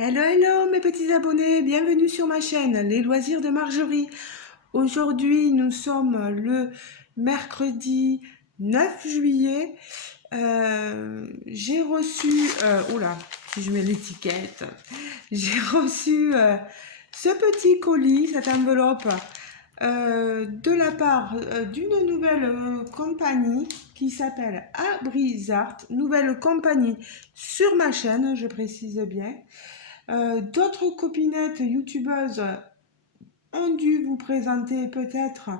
Hello, hello mes petits abonnés, bienvenue sur ma chaîne Les Loisirs de Marjorie. Aujourd'hui, nous sommes le mercredi 9 juillet. J'ai reçu, oula, si je mets l'étiquette, j'ai reçu ce petit colis, cette enveloppe de la part d'une nouvelle compagnie qui s'appelle Abrizart, nouvelle compagnie sur ma chaîne, je précise bien. D'autres copinettes youtubeuses ont dû vous présenter peut-être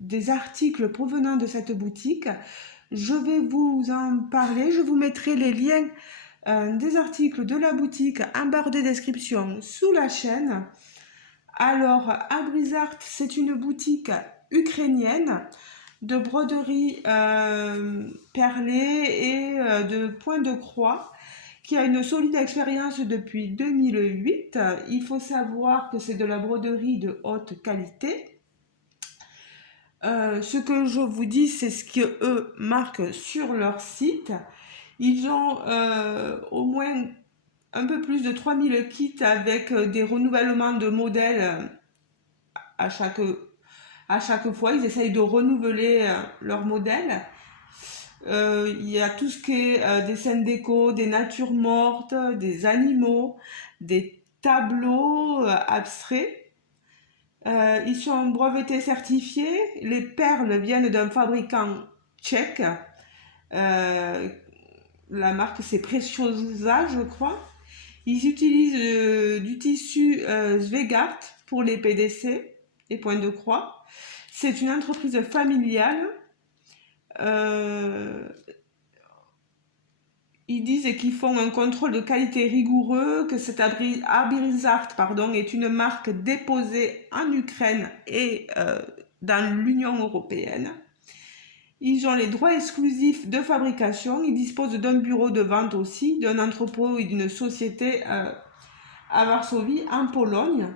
des articles provenant de cette boutique. Je vais vous en parler, je vous mettrai les liens des articles de la boutique en barre de description sous la chaîne. Alors, Abrizart, c'est une boutique ukrainienne de broderie perlée et de points de croix qui a une solide expérience depuis 2008. Il faut savoir que c'est de la broderie de haute qualité. Ce que je vous dis, c'est ce qu'eux marquent sur leur site. Ils ont au moins un peu plus de 3000 kits avec des renouvellements de modèles à chaque fois. Ils essayent de renouveler leur modèle. Il y a tout ce qui est des scènes déco, des natures mortes, des animaux, des tableaux abstraits. Ils sont brevetés certifiés. Les perles viennent d'un fabricant tchèque. La marque c'est Preciosa, je crois. Ils utilisent du tissu Svegart pour les PDC, les points de croix. C'est une entreprise familiale. Ils disent qu'ils font un contrôle de qualité rigoureux, que cette Abrizart est une marque déposée en Ukraine et dans l'Union européenne. Ils ont les droits exclusifs de fabrication, ils disposent d'un bureau de vente aussi, d'un entrepôt et d'une société à Varsovie, en Pologne.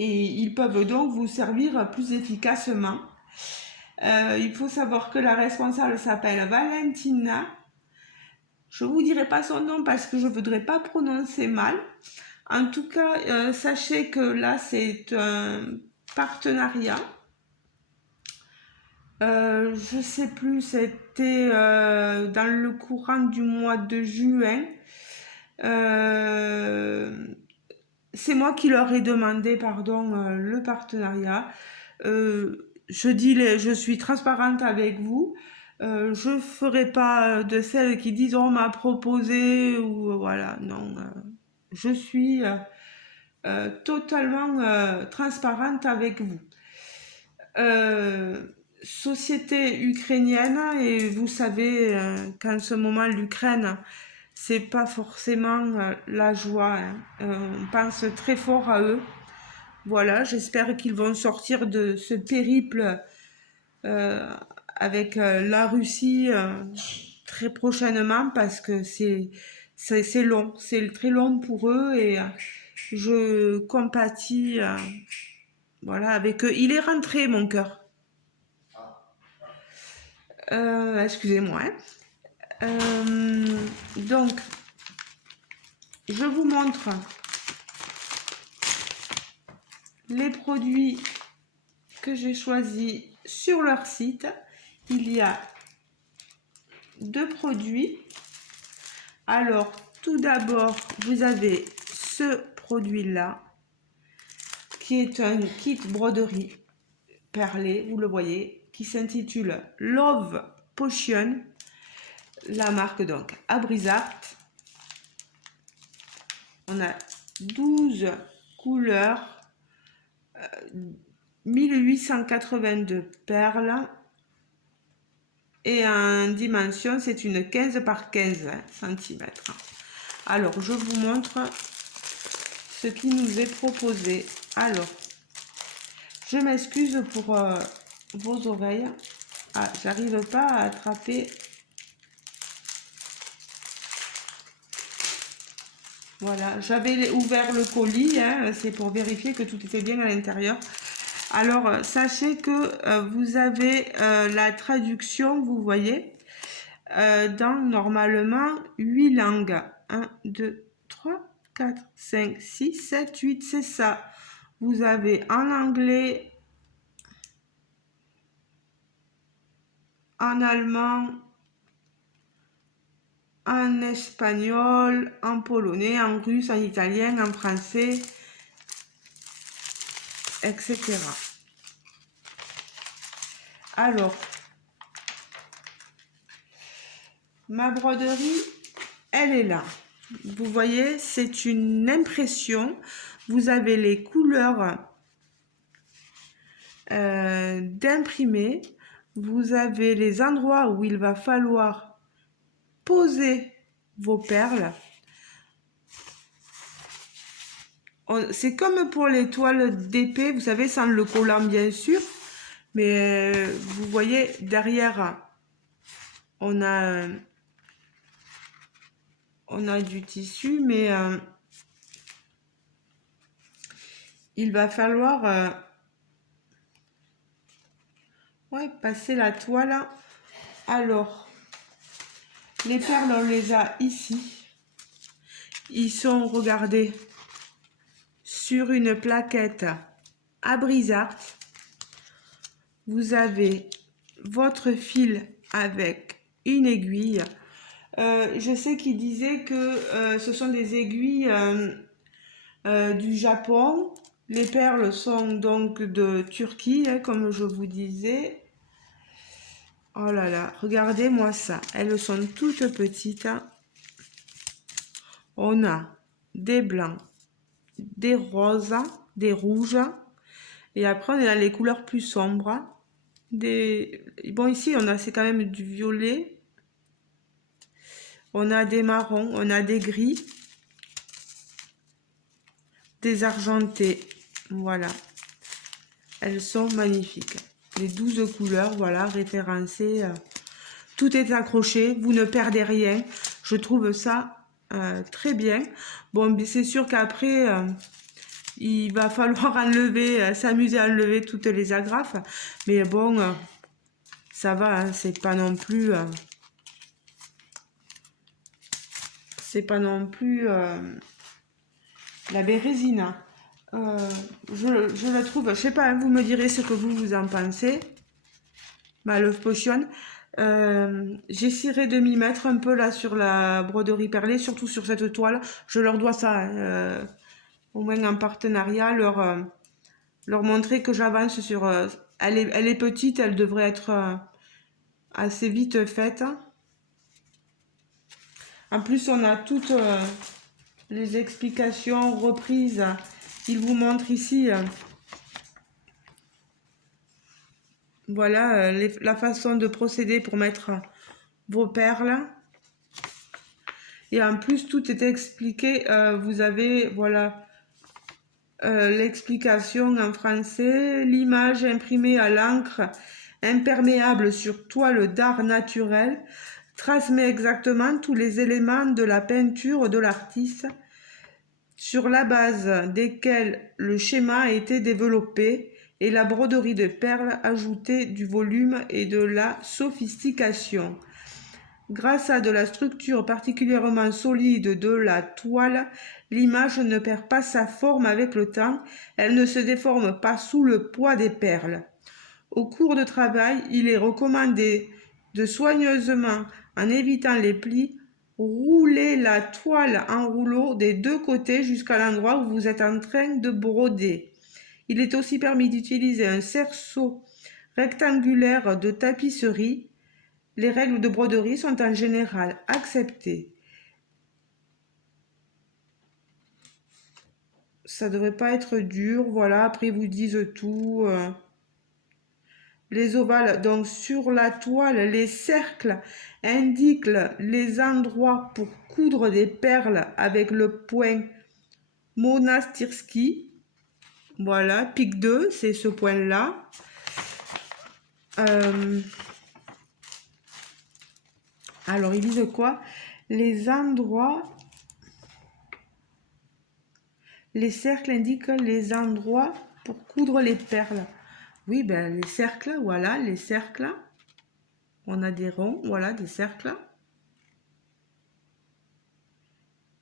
Et ils peuvent donc vous servir plus efficacement. Il faut savoir que la responsable s'appelle Valentina. Je ne vous dirai pas son nom parce que je ne voudrais pas prononcer mal. En tout cas, sachez que là, c'est un partenariat. Je ne sais plus, c'était dans le courant du mois de juin. C'est moi qui leur ai demandé, le partenariat. Je suis transparente avec vous. Je ne ferai pas de celles qui disent on m'a proposé ou voilà, non. Je suis totalement transparente avec vous. Société ukrainienne, et vous savez qu'en ce moment l'Ukraine c'est pas forcément la joie, hein. On pense très fort à eux. Voilà, j'espère qu'ils vont sortir de ce périple euh, avec la Russie très prochainement parce que c'est long, c'est très long pour eux et je compatis voilà, avec eux. Il est rentré mon cœur. Excusez-moi, hein. Donc, je vous montre les produits que j'ai choisis sur leur site. Il y a deux produits. Alors, tout d'abord, vous avez ce produit-là, qui est un kit broderie perlé, vous le voyez, qui s'intitule Love Potion. La marque donc Abrizart. On a 12 couleurs, 1882 perles et en dimension c'est une 15 par 15 cm. Alors je vous montre ce qui nous est proposé. Alors je m'excuse pour vos oreilles. Ah, j'arrive pas à attraper. Voilà, j'avais ouvert le colis, hein, c'est pour vérifier que tout était bien à l'intérieur. Alors, sachez que vous avez la traduction, vous voyez. dans normalement 8 langues. 1, 2, 3, 4, 5, 6, 7, 8, c'est ça. Vous avez en anglais, en allemand, en espagnol, en polonais, en russe, en italien, en français, etc. Alors, ma broderie, elle est là. Vous voyez, c'est une impression. Vous avez les couleurs d'imprimer. Vous avez les endroits où il va falloir poser vos perles. C'est comme pour les toiles d'épée, vous savez, sans le collant bien sûr. Mais vous voyez, derrière, on a du tissu, mais il va falloir passer la toile. Alors, les perles, on les a ici. Ils sont, regardez, sur une plaquette à Brizart. Vous avez votre fil avec une aiguille. Je sais qu'il disait que ce sont des aiguilles du Japon. Les perles sont donc de Turquie, hein, comme je vous disais. Oh là là, regardez-moi ça. Elles sont toutes petites. On a des blancs, des roses, des rouges. Et après, on est dans les couleurs plus sombres. Bon, ici, c'est quand même du violet. On a des marrons, on a des gris, des argentés. Voilà. Elles sont magnifiques. Les 12 couleurs, voilà, référencées. Tout est accroché, vous ne perdez rien. Je trouve ça très bien. Bon, c'est sûr qu'après, il va falloir enlever, s'amuser à enlever toutes les agrafes. Mais bon, ça va, hein, c'est pas non plus... c'est pas non plus la bérésine. Je la trouve, je sais pas, hein, vous me direz ce que vous en pensez. Ma Love Potion. J'essaierai de m'y mettre un peu là sur la broderie perlée, surtout sur cette toile. Je leur dois ça, hein, au moins en partenariat, leur montrer que j'avance sur... elle est petite, elle devrait être assez vite faite. En plus, on a toutes les explications reprises. Il vous montre ici, voilà, la façon de procéder pour mettre vos perles. Et en plus, tout est expliqué. Vous avez, voilà, l'explication en français. L'image imprimée à l'encre imperméable sur toile d'art naturel transmet exactement tous les éléments de la peinture de l'artiste sur la base desquels le schéma a été développé et la broderie de perles ajoutait du volume et de la sophistication. Grâce à de la structure particulièrement solide de la toile, l'image ne perd pas sa forme avec le temps, elle ne se déforme pas sous le poids des perles. Au cours de travail, il est recommandé de soigneusement, en évitant les plis, rouler la toile en rouleau des deux côtés jusqu'à l'endroit où vous êtes en train de broder. Il est aussi permis d'utiliser un cerceau rectangulaire de tapisserie. Les règles de broderie sont en général acceptées. Ça devrait pas être dur, voilà, après ils vous disent tout. Les ovales, donc sur la toile, les cercles indiquent les endroits pour coudre des perles avec le point Monastirski. Voilà, pic 2, c'est ce point-là. Alors, ils disent quoi? Les endroits... Les cercles indiquent les endroits pour coudre les perles. Oui, ben les cercles, voilà, les cercles. On a des ronds, voilà, des cercles.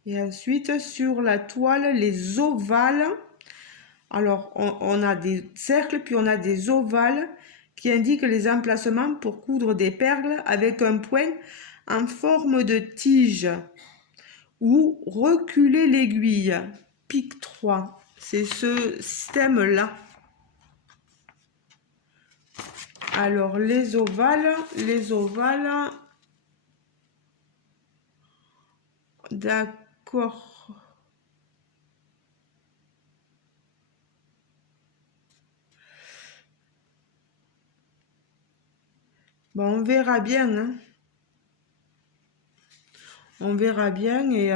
Et ensuite, sur la toile, les ovales. Alors, on a des cercles, puis on a des ovales qui indiquent les emplacements pour coudre des perles avec un point en forme de tige ou reculer l'aiguille. Pic 3. C'est ce système-là. Alors, les ovales, d'accord. Bon, on verra bien, hein. On verra bien et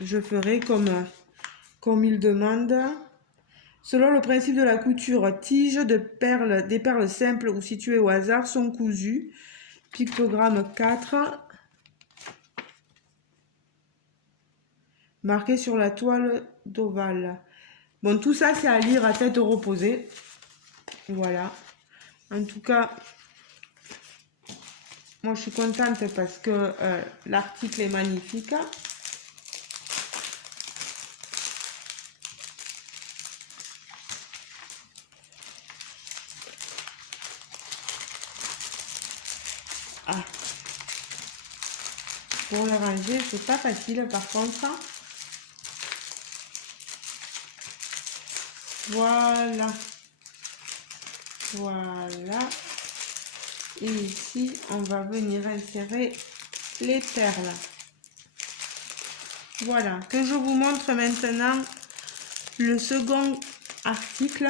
je ferai comme il demande. Selon le principe de la couture, tiges de perles, des perles simples ou situées au hasard sont cousues. Pictogramme 4. Marqué sur la toile d'ovale. Bon, tout ça, c'est à lire à tête reposée. Voilà. En tout cas, moi, je suis contente parce que l'article est magnifique. Ah. Pour le ranger, c'est pas facile par contre. Voilà. Voilà. Et ici, on va venir insérer les perles. Voilà. Que je vous montre maintenant le second article.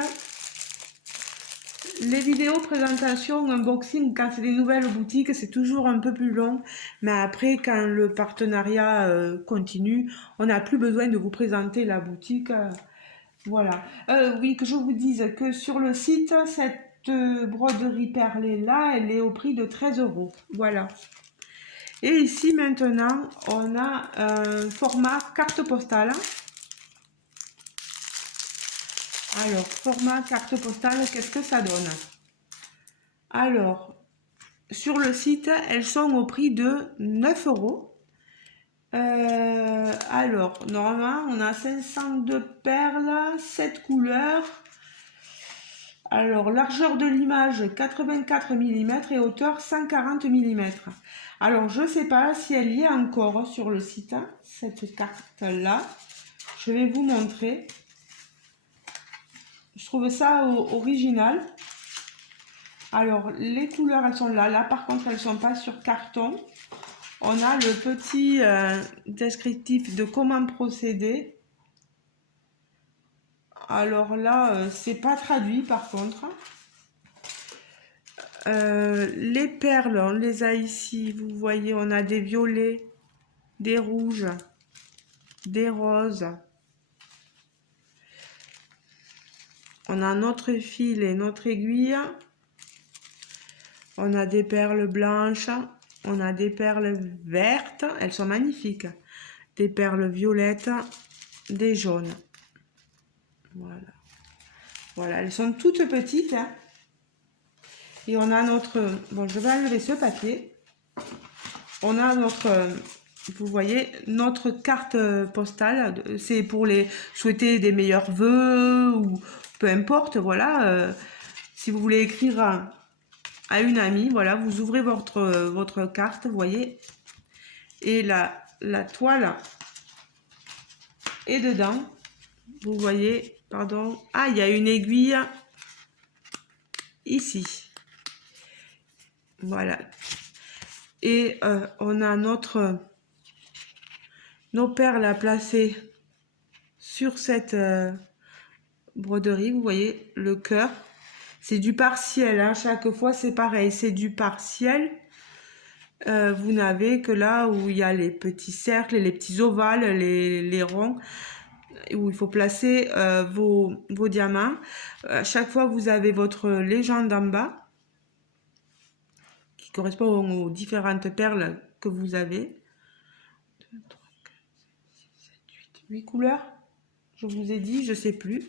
Les vidéos présentation, unboxing, quand c'est des nouvelles boutiques, c'est toujours un peu plus long. Mais après, quand le partenariat continue, on n'a plus besoin de vous présenter la boutique. Voilà. Oui, que je vous dise que sur le site, cette broderie perlée là, elle est au prix de 13 €. Voilà. Et ici, maintenant, on a un format carte postale. Alors, format carte postale, qu'est-ce que ça donne? Alors, sur le site, elles sont au prix de 9 €. Alors, normalement, on a 502 perles, 7 couleurs. Alors, largeur de l'image 84 mm et hauteur 140 mm. Alors, je ne sais pas si elle y est encore sur le site, cette carte-là. Je vais vous montrer. Je trouve ça original. Alors, les couleurs, elles sont là. Là, par contre, elles ne sont pas sur carton. On a le petit descriptif de comment procéder. Alors là, c'est pas traduit par contre. Les perles, on les a ici. Vous voyez, on a des violets, des rouges, des roses. On a notre fil et notre aiguille. On a des perles blanches. On a des perles vertes. Elles sont magnifiques. Des perles violettes, des jaunes. Voilà. Voilà, elles sont toutes petites. Hein. Et on a notre... Bon, je vais enlever ce papier. On a notre... Vous voyez, notre carte postale. C'est pour les souhaiter des meilleurs vœux ou peu importe. Voilà. Si vous voulez écrire à une amie, voilà, vous ouvrez votre carte, vous voyez. Et la toile est dedans. Vous voyez, pardon. Ah, il y a une aiguille ici. Voilà. Et on a nos perles à placer sur cette broderie. Vous voyez, le cœur. C'est du partiel. Hein. Chaque fois, c'est pareil. C'est du partiel. Vous n'avez que là où il y a les petits cercles, les petits ovales, les ronds, où il faut placer vos diamants. À chaque fois, vous avez votre légende en bas qui correspond aux différentes perles que vous avez. 2, 3, 4, 5, 6, 7, 8, 8 couleurs. Je vous ai dit, je sais plus.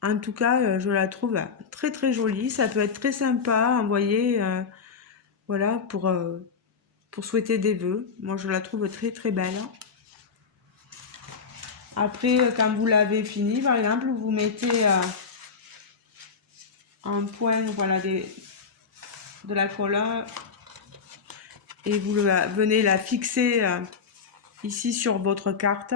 En tout cas, je la trouve très très jolie. Ça peut être très sympa à envoyer Voilà, pour souhaiter des vœux. Moi, je la trouve très très belle. Après, quand vous l'avez fini, par exemple, vous mettez un point, voilà, de la colle et vous venez la fixer ici sur votre carte.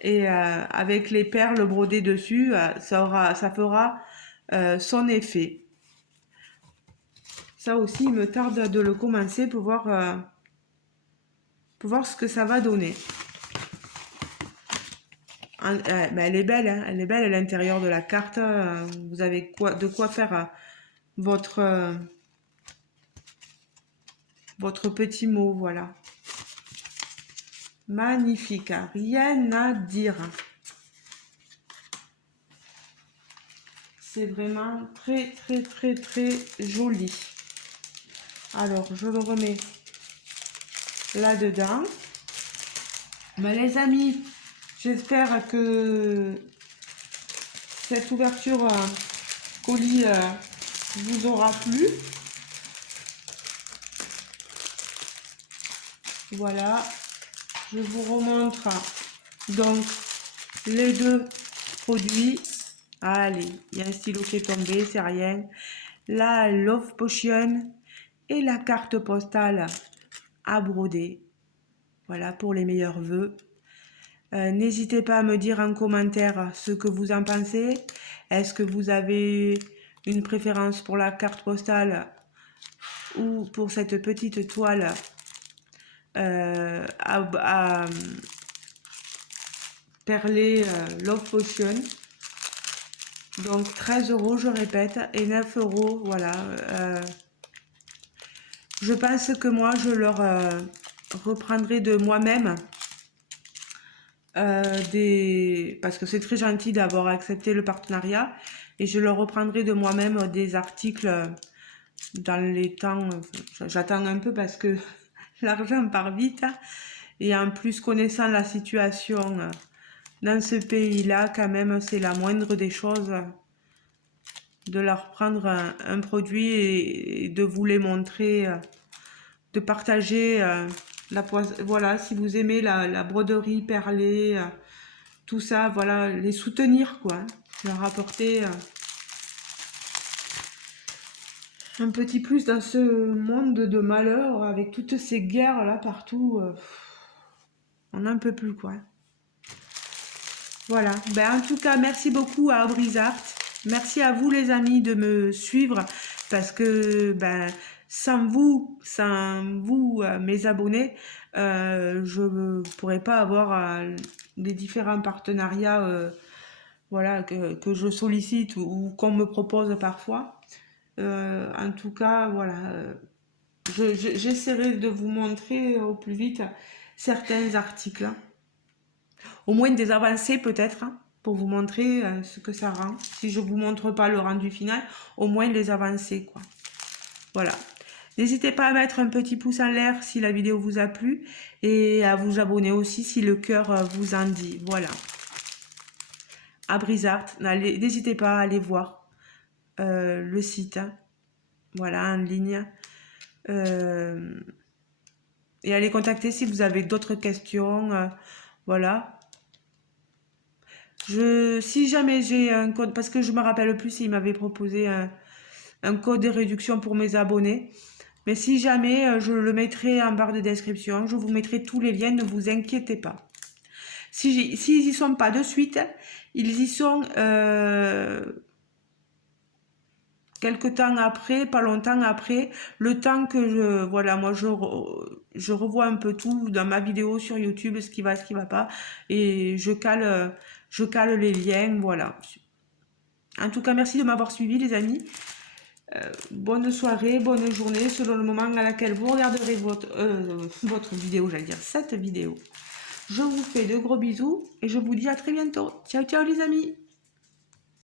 Et avec les perles brodées dessus, ça fera son effet. Ça aussi, il me tarde de le commencer pour voir ce que ça va donner. Ben, elle est belle, hein, elle est belle à l'intérieur de la carte. Vous avez de quoi faire votre petit mot, voilà. Magnifique, hein, rien à dire. C'est vraiment très très très très joli. Alors, je le remets là-dedans. Mais les amis, j'espère que cette ouverture colis vous aura plu. Voilà, je vous remontre donc les deux produits. Allez, il y a un stylo qui est tombé, c'est rien. La Love Potion et la carte postale à broder. Voilà pour les meilleurs vœux. N'hésitez pas à me dire en commentaire ce que vous en pensez. Est-ce que vous avez une préférence pour la carte postale ou pour cette petite toile à perler Love Potion? Donc 13 €, je répète, et 9 €, voilà. Je pense que moi, je leur reprendrai de moi-même parce que c'est très gentil d'avoir accepté le partenariat, et je leur reprendrai de moi-même des articles dans les temps. J'attends un peu parce que l'argent part vite, et en plus, connaissant la situation dans ce pays-là, quand même, c'est la moindre des choses de leur prendre un produit et de vous les montrer, de partager voilà, si vous aimez la broderie perlée, tout ça, voilà, les soutenir, quoi, leur apporter un petit plus dans ce monde de malheur avec toutes ces guerres là partout. On n'en peut plus, quoi. Voilà, ben, en tout cas, merci beaucoup à Abrizart. Merci à vous les amis de me suivre, parce que ben, sans vous mes abonnés, je ne pourrais pas avoir les différents partenariats voilà, que je sollicite ou qu'on me propose parfois. En tout cas, voilà, j'essaierai de vous montrer au plus vite certains articles. Au moins des avancées peut-être, hein, pour vous montrer ce que ça rend. Si je ne vous montre pas le rendu final, au moins les avancées, quoi. Voilà. N'hésitez pas à mettre un petit pouce en l'air si la vidéo vous a plu, et à vous abonner aussi si le cœur vous en dit. Voilà. Abrizart, n'hésitez pas à aller voir le site, hein, voilà, en ligne. Et à les contacter si vous avez d'autres questions. Voilà. Si jamais j'ai un code, parce que je me rappelle plus s'il m'avait proposé un code de réduction pour mes abonnés, mais si jamais, je le mettrai en barre de description, je vous mettrai tous les liens, ne vous inquiétez pas. S'ils y sont pas de suite, ils y sont quelque temps après, pas longtemps après, le temps que voilà, moi je revois un peu tout dans ma vidéo sur YouTube, ce qui va pas, et je cale les liens, voilà. En tout cas, merci de m'avoir suivi les amis. Bonne soirée, bonne journée, selon le moment à laquelle vous regarderez votre vidéo, j'allais dire cette vidéo. Je vous fais de gros bisous et je vous dis à très bientôt. Ciao, ciao les amis!